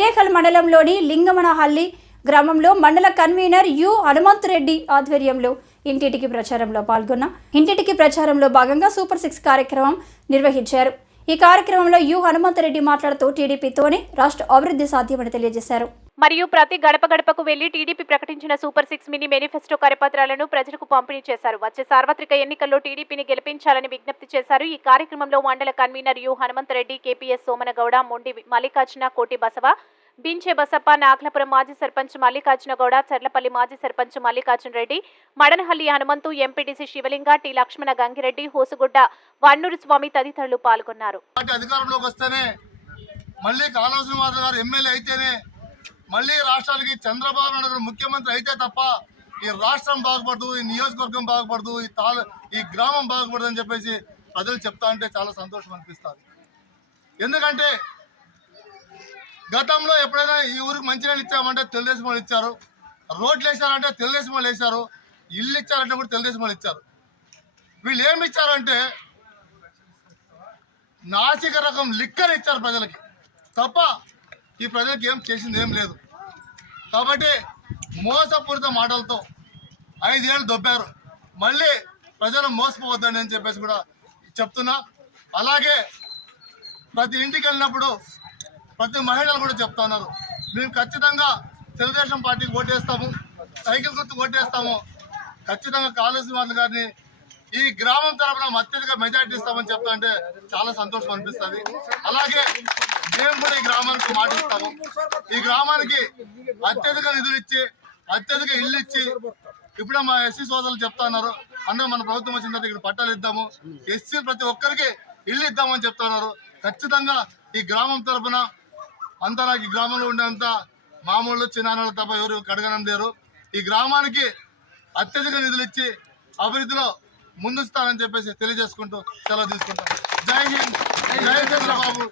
హిరేకల్ మండలంలోని లింగమనహల్లి గ్రామంలో మండల కన్వీనర్ యు హనుమంతరెడ్డి ఆధ్వర్యంలో ఇంటింటికి ప్రచారంలో పాల్గొన్న ఇంటింటికి ప్రచారంలో భాగంగా సూపర్ 6 కార్యక్రమం నిర్వహించారు. ఈ కార్యక్రమంలో యు హనుమంతరెడ్డి మాట్లాడుతూ టీడీపీతోనే రాష్ట్ర అభివృద్ధి సాధ్యమని తెలియజేశారు. మరియు ప్రతి గడప గడపకు వెళ్లి టీడీపీ ప్రకటించిన సూపర్ 6 మినీ మేనిఫెస్టో కరపత్రాలను ప్రజలకు పంపిణీ చేశారు. వచ్చే సార్వత్రిక ఎన్నికల్లో టీడీపీని గెలిపించాలని విజ్ఞప్తి చేశారు. ఈ కార్యక్రమంలో మండల కన్వీనర్ యు హనుమంతరెడ్డి, కేపీఎస్ సోమనగౌడ, మొండి మల్లికార్జున, కోటి బసవ, బించే బసప్ప, నాగలపురం మాజీ సర్పంచ్ మల్లికార్జున గౌడ, చర్లపల్లి మాజీ సర్పంచ్ మల్లికార్జున రెడ్డి, మడనహల్లి హనుమంతు, ఎంపీటీసీ శివలింగ, టి లక్ష్మణ గంగిరెడ్డి, హోసుగుడ్డ వన్నూరు స్వామి తదితరులు పాల్గొన్నారు. అధికారంలోకి వస్తేనే మళ్ళీ కాళవ శ్రీనివాసరావు గారు ఎమ్మెల్యే అయితేనే మళ్ళీ రాష్ట్రానికి చంద్రబాబు నాయుడు గారు ముఖ్యమంత్రి అయితే తప్ప ఈ రాష్ట్రం బాగుపడదు, ఈ నియోజకవర్గం బాగుపడదు, ఈ గ్రామం బాగుపడదు అని చెప్పేసి ప్రజలు చెప్తా ఉంటే చాలా సంతోషం అనిపిస్తుంది. ఎందుకంటే గతంలో ఎప్పుడైనా ఈ ఊరికి మంచినీళ్ళు ఇచ్చామంటే తెలుగుదేశం వాళ్ళు ఇచ్చారు, రోడ్లు వేసారంటే తెలుగుదేశం వాళ్ళు వేశారు, ఇల్లు ఇచ్చారంటే కూడా తెలుగుదేశం వాళ్ళు ఇచ్చారు. వీళ్ళు ఏమి ఇచ్చారంటే నాసిక రకం లిక్కర్ ఇచ్చారు ప్రజలకి తప్ప ఈ ప్రజలకు ఏం చేసింది ఏం లేదు. కాబట్టి మోసపూరిత మాటలతో 5 ఏళ్ళు దొబ్బారు. మళ్ళీ ప్రజలు మోసపోవద్దని అని చెప్పేసి కూడా చెప్తున్నా. అలాగే ప్రతి ఇంటికి వెళ్ళినప్పుడు ప్రతి మహిళలు కూడా చెప్తా ఉన్నారు, మేము ఖచ్చితంగా తెలుగుదేశం పార్టీకి ఓటేస్తాము, సైకిల్ గుర్తు ఓటేస్తాము, ఖచ్చితంగా కాళవ శ్రీనివాసరావు గారిని ఈ గ్రామం తరఫున అత్యధిక మెజార్టీ ఇస్తామని చెప్తా అంటే చాలా సంతోషం అనిపిస్తుంది. అలాగే మేము కూడా ఈ గ్రామానికి మాటిస్తాము. ఈ గ్రామానికి అత్యధిక నిధులు ఇచ్చి, అత్యధిక ఇల్లు ఇచ్చి, ఇప్పుడే మా ఎస్సీ సోదరులు చెప్తా ఉన్నారు, అన్న మన ప్రభుత్వం వచ్చిన తర్వాత ఇక్కడ పట్టాలు ఇద్దాము, ఎస్సీ ప్రతి ఒక్కరికి ఇల్లు ఇద్దామని చెప్తా ఉన్నారు. ఖచ్చితంగా ఈ గ్రామం తరఫున అంతా నాకు ఈ గ్రామంలో ఉండేంత మామూలు చిన్నాన్నలు తప్ప ఎవరు కడగనం లేరు. ఈ గ్రామానికి అత్యధిక నిధులు ఇచ్చి అభివృద్ధిలో ముందుస్తానని చెప్పేసి తెలియజేసుకుంటూ సెలవు తీసుకుంటాం. జై హింద్, జై చంద్రబాబు.